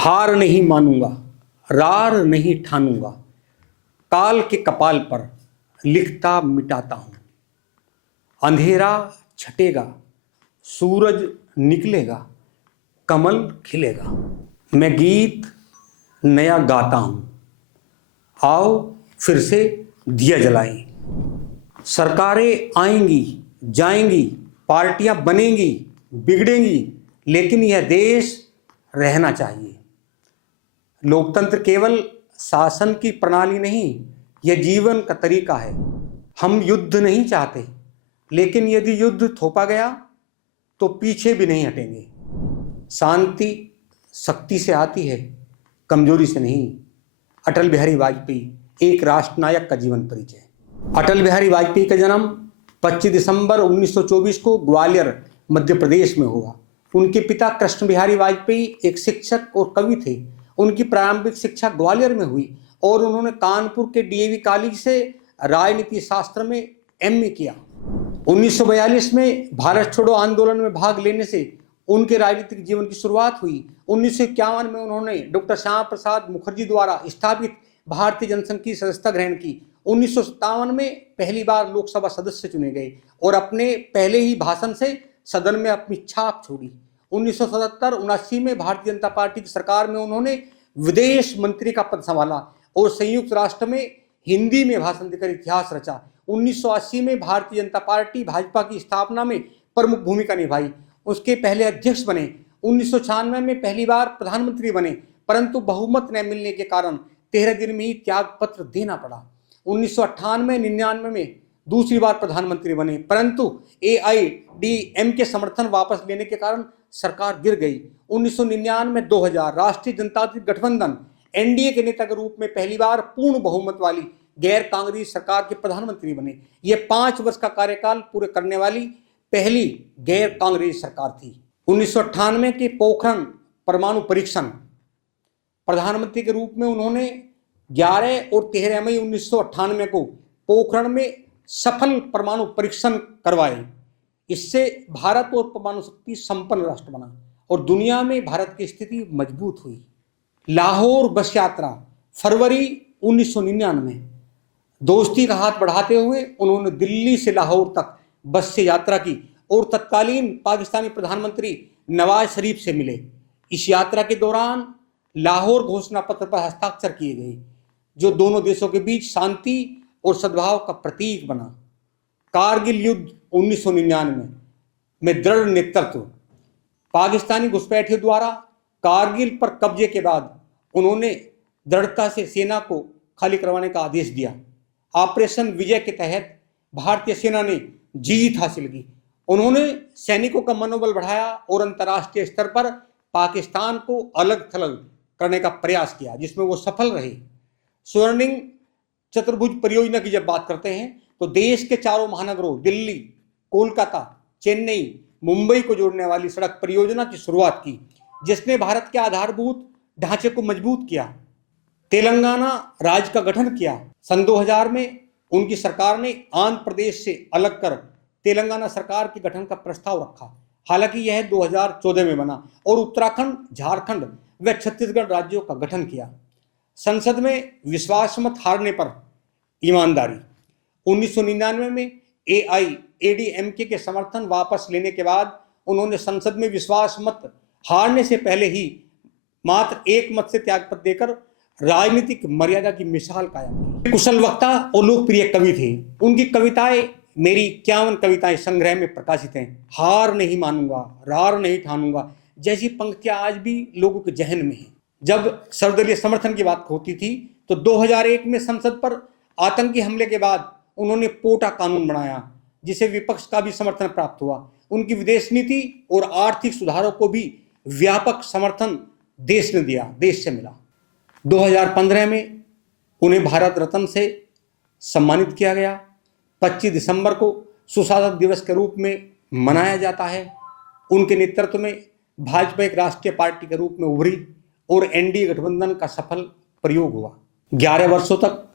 हार नहीं मानूंगा, रार नहीं ठानूंगा, काल के कपाल पर लिखता मिटाता हूं। अंधेरा छटेगा, सूरज निकलेगा, कमल खिलेगा। मैं गीत नया गाता हूं, आओ फिर से दिया जलाएं। सरकारें आएंगी जाएंगी, पार्टियां बनेंगी बिगड़ेंगी, लेकिन यह देश रहना चाहिए। लोकतंत्र केवल शासन की प्रणाली नहीं, यह जीवन का तरीका है। हम युद्ध नहीं चाहते, लेकिन यदि युद्ध थोपा गया तो पीछे भी नहीं हटेंगे। शांति शक्ति से आती है, कमजोरी से नहीं। अटल बिहारी वाजपेयी, एक राष्ट्रनायक का जीवन परिचय। अटल बिहारी वाजपेयी का जन्म 25 दिसंबर 1924 को ग्वालियर मध्य प्रदेश में हुआ। उनके पिता कृष्ण बिहारी वाजपेयी एक शिक्षक और कवि थे। उनकी प्रारंभिक शिक्षा ग्वालियर में हुई और उन्होंने कानपुर के डीएवी कॉलेज से राजनीति शास्त्र में एमए किया। 1942 में भारत छोड़ो आंदोलन में भाग लेने से उनके राजनीतिक जीवन की शुरुआत हुई। 1951 में उन्होंने डॉक्टर श्यामा प्रसाद मुखर्जी द्वारा स्थापित भारतीय जनसंघ की सदस्यता ग्रहण की। 1957 में पहली बार लोकसभा सदस्य चुने गए और अपने पहले ही भाषण से सदन में अपनी छाप छोड़ी। 1977-79 में भारतीय जनता पार्टी की सरकार में उन्होंने विदेश मंत्री का पद संभाला और संयुक्त राष्ट्र में हिंदी में भाषण देकर इतिहास रचा। 1980 में भारतीय जनता पार्टी भाजपा की स्थापना में प्रमुख भूमिका निभाई। उसके पहले अध्यक्ष बने। 1996 में पहली बार प्रधानमंत्री बने, परंतु बहुमत न मिलने के कारण 13 दिन में ही त्याग पत्र देना पड़ा। 1998-99 में दूसरी बार प्रधानमंत्री बने, परंतु AIADMK के समर्थन वापस लेने के कारण सरकार गिर गई। 1999-2000 राष्ट्रीय जनतांत्रिक गठबंधन NDA के नेता के रूप में पहली बार पूर्ण बहुमत वाली गैर कांग्रेस सरकार के प्रधानमंत्री बने। यह 5 वर्ष का कार्यकाल पूरे करने वाली पहली गैर कांग्रेस सरकार थी। 1998 के पोखरण परमाणु परीक्षण प्रधानमंत्री के रूप में उन्होंने 11 और 13 मई 1998 को पोखरण में सफल परमाणु परीक्षण करवाए। इससे भारत और परमाणु शक्ति संपन्न राष्ट्र बना और दुनिया में भारत की स्थिति मजबूत हुई। लाहौर बस यात्रा फरवरी 1999, दोस्ती का हाथ बढ़ाते हुए उन्होंने दिल्ली से लाहौर तक बस से यात्रा की और तत्कालीन पाकिस्तानी प्रधानमंत्री नवाज शरीफ से मिले। इस यात्रा के दौरान लाहौर घोषणा पत्र पर हस्ताक्षर किए गए, जो दोनों देशों के बीच शांति और सद्भाव का प्रतीक बना। कारगिल युद्ध 1999 में दृढ़ नेतृत्व। पाकिस्तानी घुसपैठियों द्वारा कारगिल पर कब्जे के बाद उन्होंने दृढ़ता से सेना को खाली करवाने का आदेश दिया। ऑपरेशन विजय के तहत भारतीय सेना ने जीत हासिल की। उन्होंने सैनिकों का मनोबल बढ़ाया और अंतर्राष्ट्रीय स्तर पर पाकिस्तान को अलग थलग करने का प्रयास किया, जिसमें वो सफल रहे। स्वर्णिम चतुर्भुज परियोजना की जब बात करते हैं तो देश के चारों महानगरों दिल्ली, कोलकाता, चेन्नई, मुंबई को जोड़ने वाली सड़क परियोजना की शुरुआत की, जिसने भारत के आधारभूत ढांचे को मजबूत किया। तेलंगाना राज्य का गठन किया। सन 2000 में उनकी सरकार ने आंध्र प्रदेश से अलग कर तेलंगाना सरकार के गठन का प्रस्ताव रखा। हालांकि यह 2014 में बना और उत्तराखंड, झारखंड व छत्तीसगढ़ राज्यों का गठन किया। संसद में विश्वास मत हारने पर ईमानदारी। 1999 में AIADMK के समर्थन वापस लेने के बाद उन्होंने संसद में विश्वास मत हारने से पहले ही मात्र एक मत से त्यागपत्र देकर राजनीतिक मर्यादा की मिसाल कायम की। कुशल वक्ता और लोकप्रिय कवि थे। उनकी कविताएं मेरी 51 कविताएं संग्रह में प्रकाशित हैं। हार नहीं मानूंगा, रार नहीं ठानूंगा जैसी पंक्तियां आज भी लोगों के जहन में हैं। जब सर्वदलीय समर्थन की बात होती थी तो 2001 में संसद पर आतंकी हमले के बाद उन्होंने पोटा कानून बनाया, जिसे विपक्ष का भी समर्थन प्राप्त हुआ। उनकी विदेश नीति और आर्थिक सुधारों को भी व्यापक समर्थन देश ने दिया, देश से मिला। 2015 में उन्हें भारत रत्न से सम्मानित किया गया। 25 दिसंबर को सुशासन दिवस के रूप में मनाया जाता है। उनके नेतृत्व में भाजपा एक राष्ट्रीय पार्टी के रूप में उभरी और NDA गठबंधन का सफल प्रयोग हुआ। 11 वर्षों तक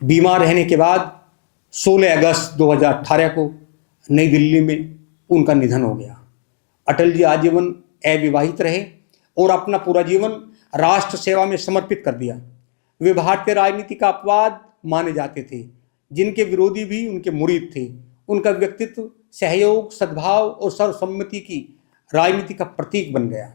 बीमार रहने के बाद 16 अगस्त 2018 को नई दिल्ली में उनका निधन हो गया। अटल जी आजीवन अविवाहित रहे और अपना पूरा जीवन राष्ट्र सेवा में समर्पित कर दिया। वे भारतीय राजनीति का अपवाद माने जाते थे, जिनके विरोधी भी उनके मुरीद थे। उनका व्यक्तित्व सहयोग, सद्भाव और सर्वसम्मति की राजनीति का प्रतीक बन गया।